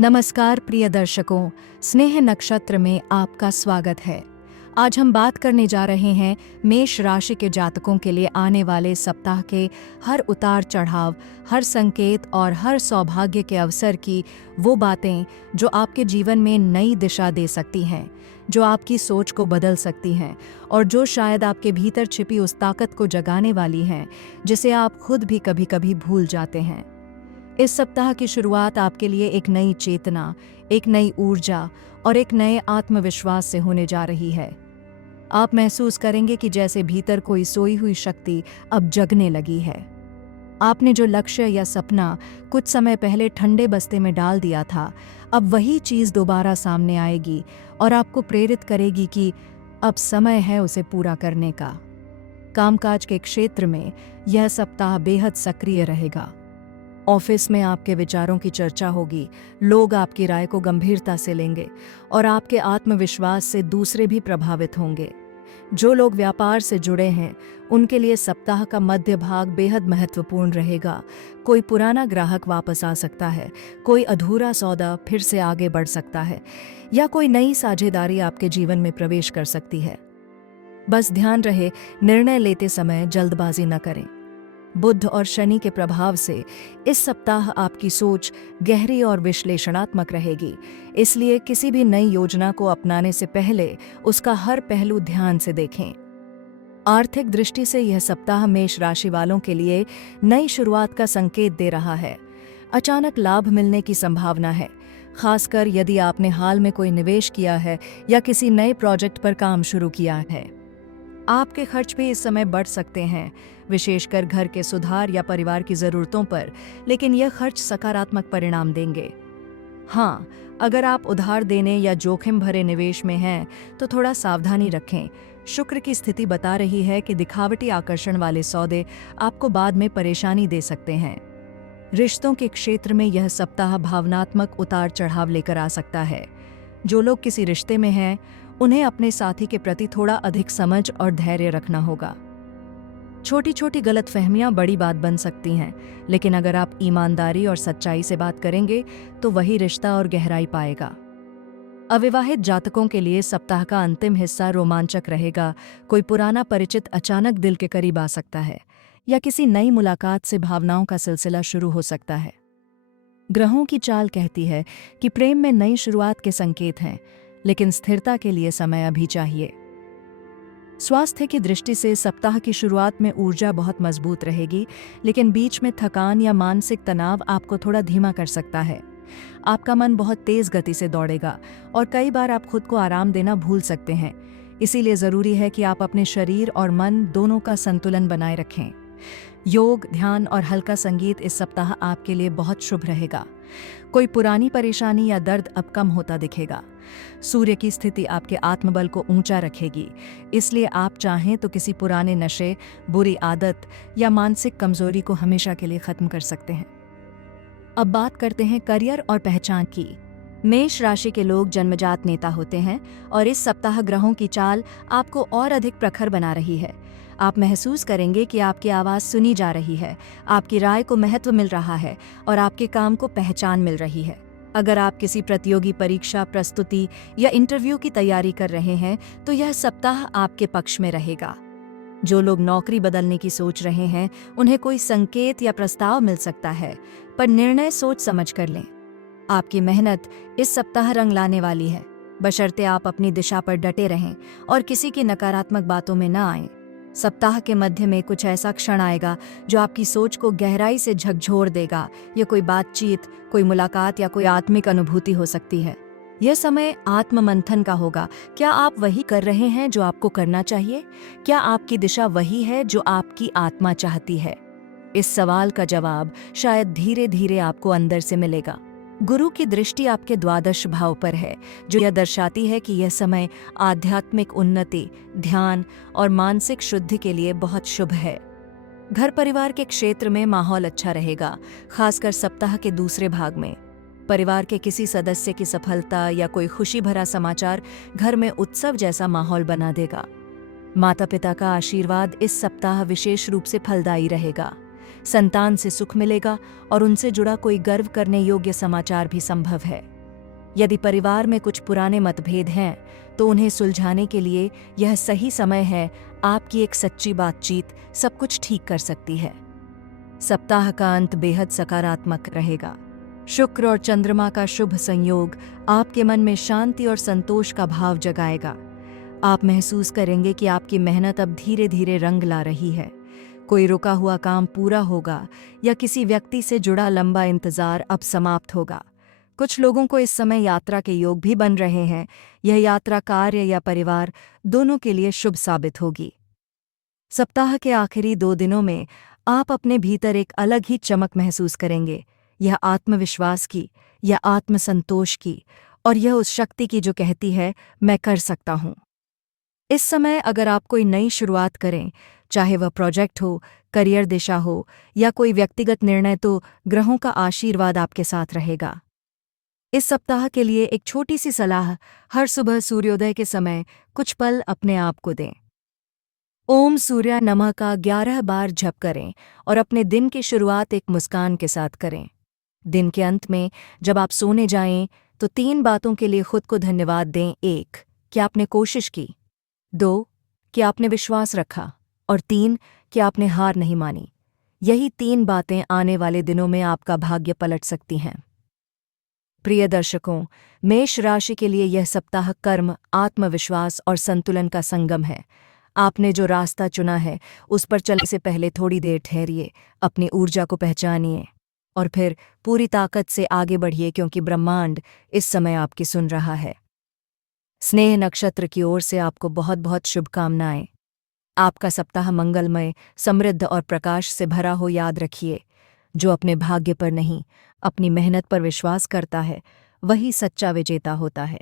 नमस्कार प्रिय दर्शकों, स्नेह नक्षत्र में आपका स्वागत है। आज हम बात करने जा रहे हैं मेष राशि के जातकों के लिए आने वाले सप्ताह के हर उतार चढ़ाव, हर संकेत और हर सौभाग्य के अवसर की वो बातें जो आपके जीवन में नई दिशा दे सकती हैं, जो आपकी सोच को बदल सकती हैं और जो शायद आपके भीतर छिपी उस ताकत को जगाने वाली हैं जिसे आप खुद भी कभी-कभी भूल जाते हैं। इस सप्ताह की शुरुआत आपके लिए एक नई चेतना, एक नई ऊर्जा और एक नए आत्मविश्वास से होने जा रही है। आप महसूस करेंगे कि जैसे भीतर कोई सोई हुई शक्ति अब जगने लगी है। आपने जो लक्ष्य या सपना कुछ समय पहले ठंडे बस्ते में डाल दिया था, अब वही चीज़ दोबारा सामने आएगी और आपको प्रेरित करेगी कि अब समय है उसे पूरा करने का। कामकाज के क्षेत्र में यह सप्ताह बेहद सक्रिय रहेगा। ऑफिस में आपके विचारों की चर्चा होगी, लोग आपकी राय को गंभीरता से लेंगे और आपके आत्मविश्वास से दूसरे भी प्रभावित होंगे। जो लोग व्यापार से जुड़े हैं, उनके लिए सप्ताह का मध्य भाग बेहद महत्वपूर्ण रहेगा। कोई पुराना ग्राहक वापस आ सकता है, कोई अधूरा सौदा फिर से आगे बढ़ सकता है या कोई नई साझेदारी आपके जीवन में प्रवेश कर सकती है। बस ध्यान रहे, निर्णय लेते समय जल्दबाजी न करें। बुध और शनि के प्रभाव से इस सप्ताह आपकी सोच गहरी और विश्लेषणात्मक रहेगी, इसलिए किसी भी नई योजना को अपनाने से पहले उसका हर पहलू ध्यान से देखें। आर्थिक दृष्टि से यह सप्ताह मेष राशि वालों के लिए नई शुरुआत का संकेत दे रहा है। अचानक लाभ मिलने की संभावना है, खासकर यदि आपने हाल में कोई निवेश किया है या किसी नए प्रोजेक्ट पर काम शुरू किया है। आपके खर्च भी इस समय बढ़ सकते हैं, विशेषकर घर के सुधार या परिवार की ज़रूरतों पर, लेकिन यह खर्च सकारात्मक परिणाम देंगे। हाँ, अगर आप उधार देने या जोखिम भरे निवेश में हैं, तो थोड़ा सावधानी रखें। शुक्र की स्थिति बता रही है कि दिखावटी आकर्षण वाले सौदे आपको बाद में परेशानी दे सकते हैं। रिश्तों के क्षेत्र में यह सप्ताह भावनात्मक उतार चढ़ाव लेकर आ सकता है। जो लोग किसी रिश्ते में हैं, उन्हें अपने साथी के प्रति थोड़ा अधिक समझ और धैर्य रखना होगा। छोटी छोटी गलतफहमियां बड़ी बात बन सकती हैं, लेकिन अगर आप ईमानदारी और सच्चाई से बात करेंगे तो वही रिश्ता और गहराई पाएगा। अविवाहित जातकों के लिए सप्ताह का अंतिम हिस्सा रोमांचक रहेगा। कोई पुराना परिचित अचानक दिल के करीब आ सकता है या किसी नई मुलाकात से भावनाओं का सिलसिला शुरू हो सकता है। ग्रहों की चाल कहती है कि प्रेम में नई शुरुआत के संकेत हैं, लेकिन स्थिरता के लिए समय अभी चाहिए। स्वास्थ्य की दृष्टि से सप्ताह की शुरुआत में ऊर्जा बहुत मजबूत रहेगी, लेकिन बीच में थकान या मानसिक तनाव आपको थोड़ा धीमा कर सकता है। आपका मन बहुत तेज गति से दौड़ेगा और कई बार आप खुद को आराम देना भूल सकते हैं। इसीलिए जरूरी है कि आप अपने शरीर और मन दोनों का संतुलन बनाए रखें। योग, ध्यान और हल्का संगीत इस सप्ताह आपके लिए बहुत शुभ रहेगा। कोई पुरानी परेशानी या दर्द अब कम होता दिखेगा। सूर्य की स्थिति आपके आत्मबल को ऊंचा रखेगी, इसलिए आप चाहें तो किसी पुराने नशे, बुरी आदत या मानसिक कमजोरी को हमेशा के लिए खत्म कर सकते हैं। अब बात करते हैं करियर और पहचान की। मेष राशि के लोग जन्मजात नेता होते हैं और इस सप्ताह ग्रहों की चाल आपको और अधिक प्रखर बना रही है। आप महसूस करेंगे कि आपकी आवाज़ सुनी जा रही है, आपकी राय को महत्व मिल रहा है और आपके काम को पहचान मिल रही है। अगर आप किसी प्रतियोगी परीक्षा, प्रस्तुति या इंटरव्यू की तैयारी कर रहे हैं, तो यह सप्ताह आपके पक्ष में रहेगा। जो लोग नौकरी बदलने की सोच रहे हैं, उन्हें कोई संकेत या प्रस्ताव मिल सकता है, पर निर्णय सोच समझ कर लें। आपकी मेहनत इस सप्ताह रंग लाने वाली है, बशर्ते आप अपनी दिशा पर डटे रहें और किसी की नकारात्मक बातों में न आएं। सप्ताह के मध्य में कुछ ऐसा क्षण आएगा जो आपकी सोच को गहराई से झकझोर देगा। ये कोई बातचीत, कोई मुलाकात या कोई आत्मिक अनुभूति हो सकती है। यह समय आत्म मंथन का होगा। क्या आप वही कर रहे हैं जो आपको करना चाहिए? क्या आपकी दिशा वही है जो आपकी आत्मा चाहती है? इस सवाल का जवाब शायद धीरे धीरे आपको अंदर से मिलेगा। गुरु की दृष्टि आपके द्वादश भाव पर है, जो यह दर्शाती है कि यह समय आध्यात्मिक उन्नति, ध्यान और मानसिक शुद्धि के लिए बहुत शुभ है। घर परिवार के क्षेत्र में माहौल अच्छा रहेगा, खासकर सप्ताह के दूसरे भाग में। परिवार के किसी सदस्य की सफलता या कोई खुशी भरा समाचार घर में उत्सव जैसा माहौल बना देगा। माता पिता का आशीर्वाद इस सप्ताह विशेष रूप से फलदायी रहेगा। संतान से सुख मिलेगा और उनसे जुड़ा कोई गर्व करने योग्य समाचार भी संभव है। यदि परिवार में कुछ पुराने मतभेद हैं तो उन्हें सुलझाने के लिए यह सही समय है। आपकी एक सच्ची बातचीत सब कुछ ठीक कर सकती है। सप्ताह का अंत बेहद सकारात्मक रहेगा। शुक्र और चंद्रमा का शुभ संयोग आपके मन में शांति और संतोष का भाव जगाएगा। आप महसूस करेंगे कि आपकी मेहनत अब धीरे धीरे रंग ला रही है। कोई रुका हुआ काम पूरा होगा या किसी व्यक्ति से जुड़ा लंबा इंतजार अब समाप्त होगा। कुछ लोगों को इस समय यात्रा के योग भी बन रहे हैं। यह यात्रा कार्य या परिवार दोनों के लिए शुभ साबित होगी। सप्ताह के आखिरी 2 दिनों में आप अपने भीतर एक अलग ही चमक महसूस करेंगे। यह आत्मविश्वास की, यह आत्मसंतोष की और यह उस शक्ति की जो कहती है मैं कर सकता हूँ। इस समय अगर आप कोई नई शुरुआत करें, चाहे वह प्रोजेक्ट हो, करियर दिशा हो या कोई व्यक्तिगत निर्णय, तो ग्रहों का आशीर्वाद आपके साथ रहेगा। इस सप्ताह के लिए एक छोटी सी सलाह, हर सुबह सूर्योदय के समय कुछ पल अपने आप को दें। ओम सूर्य नमः का 11 बार जप करें और अपने दिन की शुरुआत एक मुस्कान के साथ करें। दिन के अंत में जब आप सोने जाएं तो 3 बातों के लिए खुद को धन्यवाद दें। 1, कि आपने कोशिश की। 2, कि आपने विश्वास रखा। और 3, कि आपने हार नहीं मानी। यही 3 बातें आने वाले दिनों में आपका भाग्य पलट सकती हैं। प्रिय दर्शकों, मेष राशि के लिए यह सप्ताह कर्म, आत्मविश्वास और संतुलन का संगम है। आपने जो रास्ता चुना है उस पर चलने से पहले थोड़ी देर ठहरिए, अपनी ऊर्जा को पहचानिए और फिर पूरी ताकत से आगे बढ़िए, क्योंकि ब्रह्मांड इस समय आपकी सुन रहा है। स्नेह नक्षत्र की ओर से आपको बहुत बहुत शुभकामनाएं। आपका सप्ताह मंगलमय, समृद्ध और प्रकाश से भरा हो। याद रखिए, जो अपने भाग्य पर नहीं, अपनी मेहनत पर विश्वास करता है, वही सच्चा विजेता होता है।